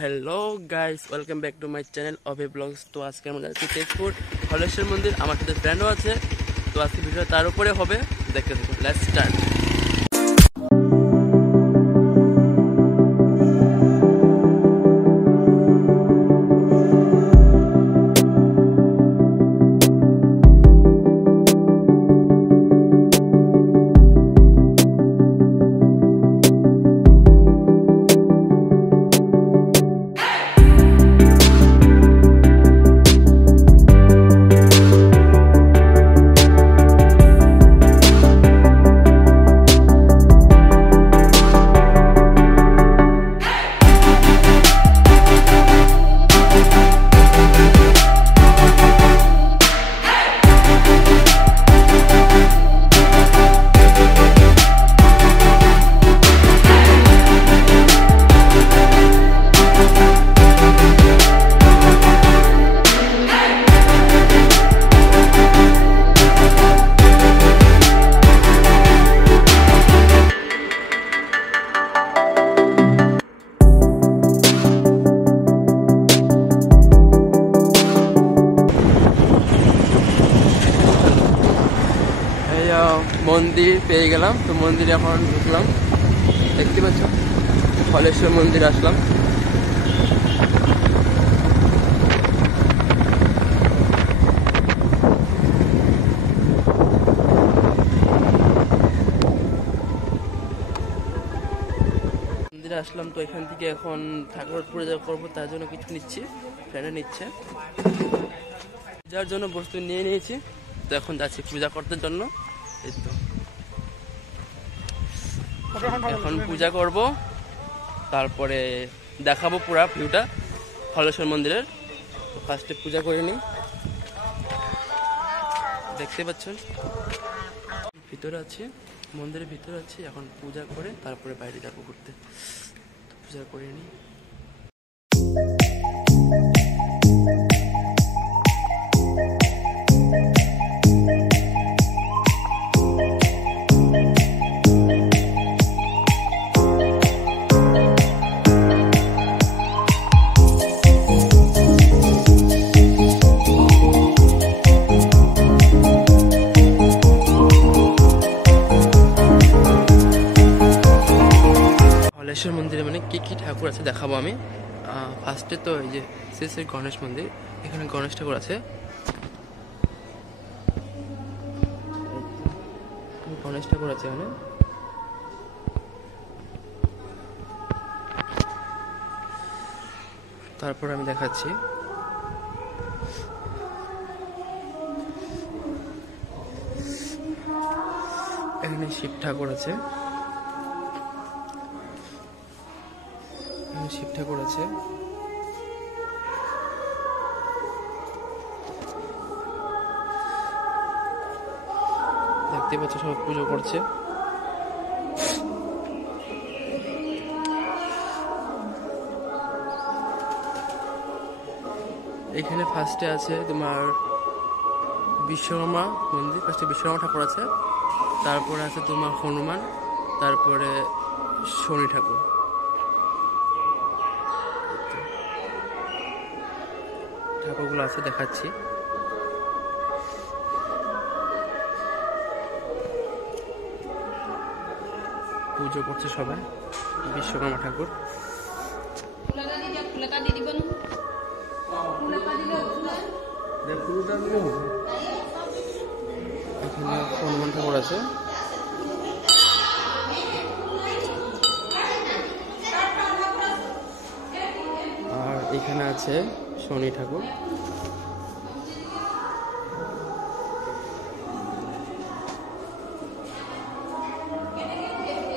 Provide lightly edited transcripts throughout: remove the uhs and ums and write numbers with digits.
Hello guys, welcome back to my channel Abhi blogs. তো আজকে আমরা যাচ্ছি তেজপুর হলেশ্বর মন্দির। আমার সাথে ফ্রেন্ডও আছে, তো আজকে ভিডিও তার উপরে হবে, দেখতে দেখুন। Let's start. মন্দির পেয়ে গেলাম, তো মন্দিরে এখন ঢুকলাম। দেখতে পাচ্ছ, হলেশ্বর মন্দির আসলাম। মন্দিরে আসলাম, তো এখান থেকে এখন ঠাকুর পূজা করবো, তার জন্য কিছু নিচ্ছি, ফ্রেন্ডে নিচ্ছে। পূজার জন্য বস্তু নিয়ে নিয়েছি, তো এখন যাচ্ছি পূজা করতে জন্য। এই তো এখন পূজা করব, তারপরে দেখাবো পুরা ভিউটা হলেশ্বর মন্দিরের। তো ফার্স্টে পূজা করে নিই। দেখতে পাচ্ছেন ভিতরে আছে, মন্দিরের ভিতরে আছে। এখন পূজা করে তারপরে বাইরে যাবো ঘুরতে। পূজা করে নিই। হলেশ্বর মন্দিরে মানে কি কি ঠাকুর আছে দেখাবো আমি। ফার্স্টে তো এই যে শ্রী শ্রী গণেশ মন্দির, এখানে গণেশ ঠাকুর আছে। গণেশ ঠাকুর আছে এখানে। তারপর আমি দেখাচ্ছি এখানে শিব ঠাকুর আছে। শিব ঠাকুর আছে। দেখতে পাচ্ছ সবাই পুজো করছে। এখানে ফার্স্টে আছে তোমার বিশ্বকর্মা মন্দির, ফার্স্টে বিশ্বকর্মা ঠাকুর আছে, তারপরে আছে তোমার হনুমান, তারপরে শনি ঠাকুর। ঠাকুরগুলো আছে, দেখাচ্ছি। পুজো করছে সবাই, বিশ্বকর্মা ঠাকুর। এখানে হনুমান ঠাকুর আছে। আর এখানে আছে শনি ঠাকুর।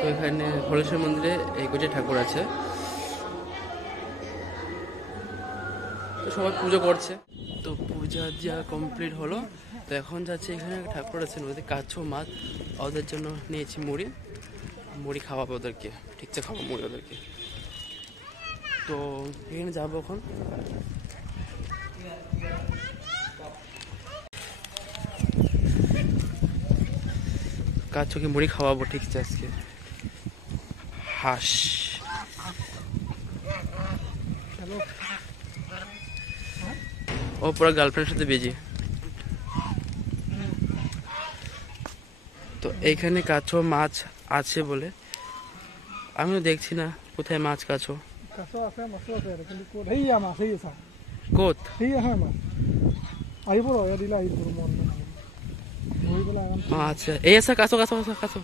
তো এখানে হলেশ্বর মন্দিরে এই কটি ঠাকুর আছে, তো সবাই পুজো করছে। তো পূজা দেওয়া কমপ্লিট হলো, তো এখন যাচ্ছে এখানে ঠাকুর আছে নদীতে, কাছো মাছ। ওদের জন্য নিয়েছি মুড়ি, মুড়ি খাওয়াবো ওদেরকে, ঠিকছে খাওয়াবো মুড়ি ওদেরকে। তো এখানে যাবো এখন। কাছোকে মুড়ি খাওয়াবো, ঠিক আছে আজকে। হাঁস ও পুরো গার্লফ্রেন্ডের সাথে বিজি। তো এইখানে কাছো মাছ আছে বলে আমিও দেখছি না কোথায় মাছ কাছো। কোত আচ্ছা এই আছে কাছো কাছো কাছো কাছো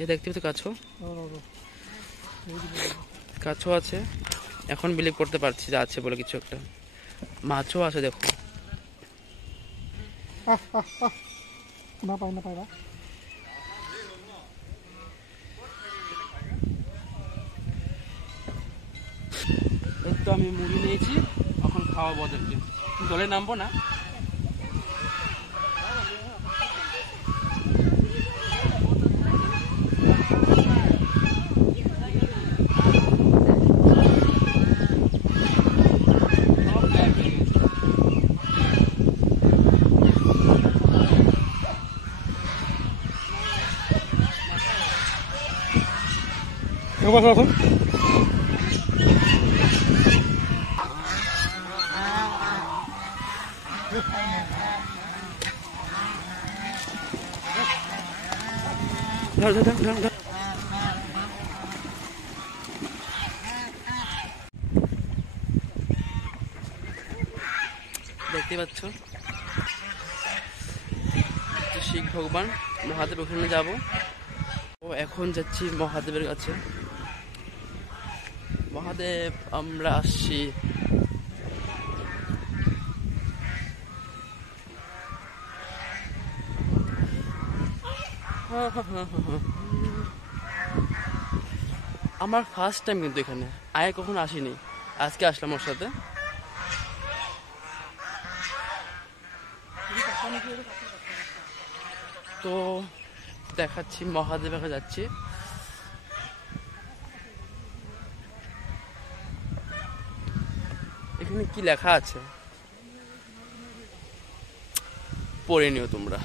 এই দেখতে তো কাছো কাছো আছে। এখন বিলিভ করতে পারছি যে আছে বলে কিছু একটা। মাছও আছে দেখো। না পাই না পাইবা তো আমি মুড়ি নিয়েছি, এখন খাওয়াবো ওদেরকে। দলে নামবো না। ধর ধর ধর ধর। দেখতে পাচ্ছ শিখ ভগবান মহাদেব, ওখানে যাব। ও এখন যাচ্ছি মহাদেবের কাছে। মহাদেব আমরা আসছি। আমার ফার্স্ট টাইম কিন্তু এখানে, আগে কখনো আসিনি, আজকে আসলাম ওর সাথে। তো দেখাচ্ছি মহাদেবের কাছে যাচ্ছি। এখানে কি লেখা আছে পড়ে নিও তোমরা।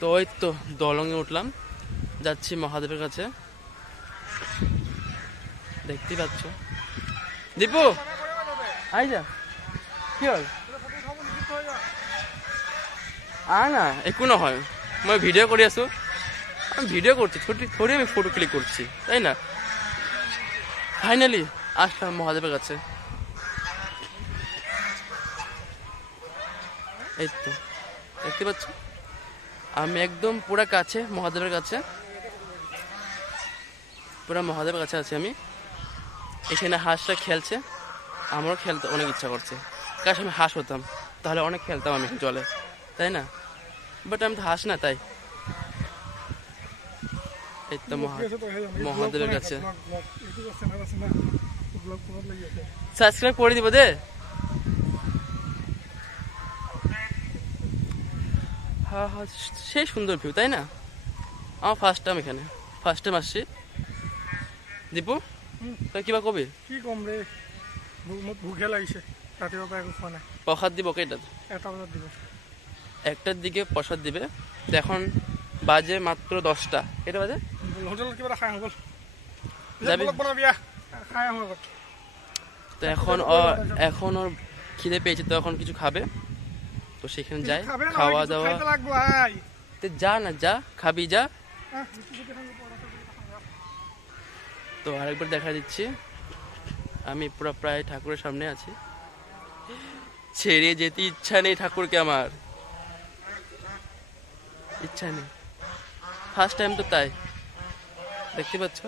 তো ওই তো দলঙে উঠলাম, যাচ্ছি মহাদেবের কাছে। দেখতেই পাচ্ছ। দীপু আই যা কি হল না একো নহয়, মই ভিডিঅ' কৰি আছো। আমি ভিডিঅ' করছি, থোড়ি আমি ফটো ক্লিক করছি, তাই না? ফাইনালি আসলাম মহাদেবের কাছে। এই তো দেখতে পাচ্ছ আমি একদম পুরা কাছে মহাদেবের কাছে, পুরা মহাদেবের কাছে আছি আমি। এখানে হাঁসটা খেলছে, আমারও খেলতে অনেক ইচ্ছা করছে। কাশ আমি হাঁস হতাম, তাহলে অনেক খেলতাম আমি জলে, তাই না? বাট আমি তো হাঁস না, তাই। এই তো মহাদেবের কাছে। সাবস্ক্রাইব করে দিব দে। হ্যাঁ হ্যাঁ সেই সুন্দর ভিউ, তাই না? আমার ফার্স্ট টাইম এখানে, ফার্স্ট টাইম আসছি। দীপু তই কিবা কবি? কি কম রে, ভোকে লাগিছে, ৰাতিপুৱাৰ পৰা একো খোৱা নাই। প্রসাদ দিব কেইটাত? 1টা বজাত দিব। 1টার দিকে প্রসাদ দিবে। তো এখন বাজে মাত্র 10টা। কেইটা বাজে? হোটেলত কিবা খাই হ'ল যাবি? খাই আহোঁ আগত। তো এখন ওর খিদে পেয়েছে, তো এখন কিছু খাবে। তো সেখানে যাই, খাওয়া দাওয়া। তো যা না, যা খাবি যা। তো আরেকবার দেখা দিচ্ছি, আমি পুরো প্রায় ঠাকুরের সামনে আছি। ছেড়ে যেতে ইচ্ছা নেই ঠাকুরকে, আমার ইচ্ছা নেই। ফার্স্ট টাইম তো, তাই। দেখতে পাচ্ছ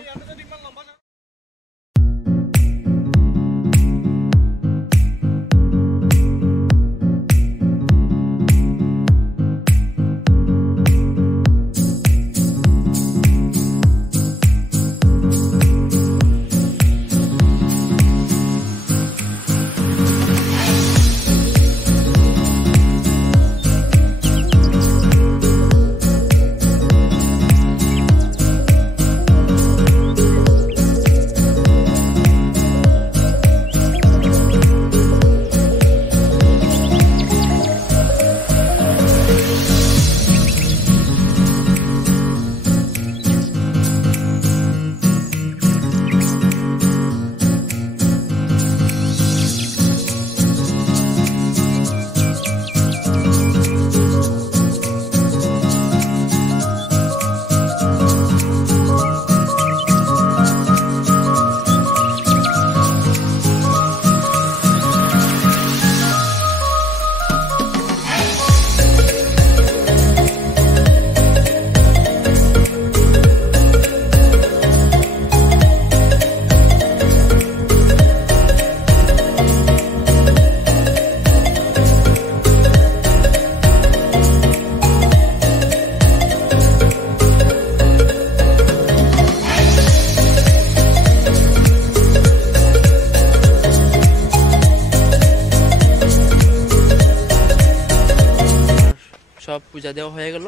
দেওয়া হয়ে গেল।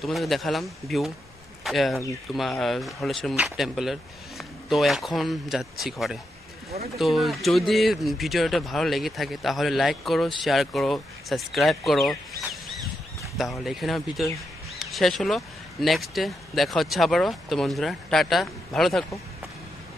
তোমাদেরকে দেখালাম ভিউ তোমার হলেশ্বর টেম্পলের। তো এখন যাচ্ছি ঘরে। তো যদি ভিডিওটা ভালো লেগে থাকে তাহলে লাইক করো, শেয়ার করো, সাবস্ক্রাইব করো। তাহলে এখানে আমার ভিডিও শেষ হলো। নেক্সটে দেখা হচ্ছে আবারও। তো বন্ধুরা টাটা, ভালো থাকো।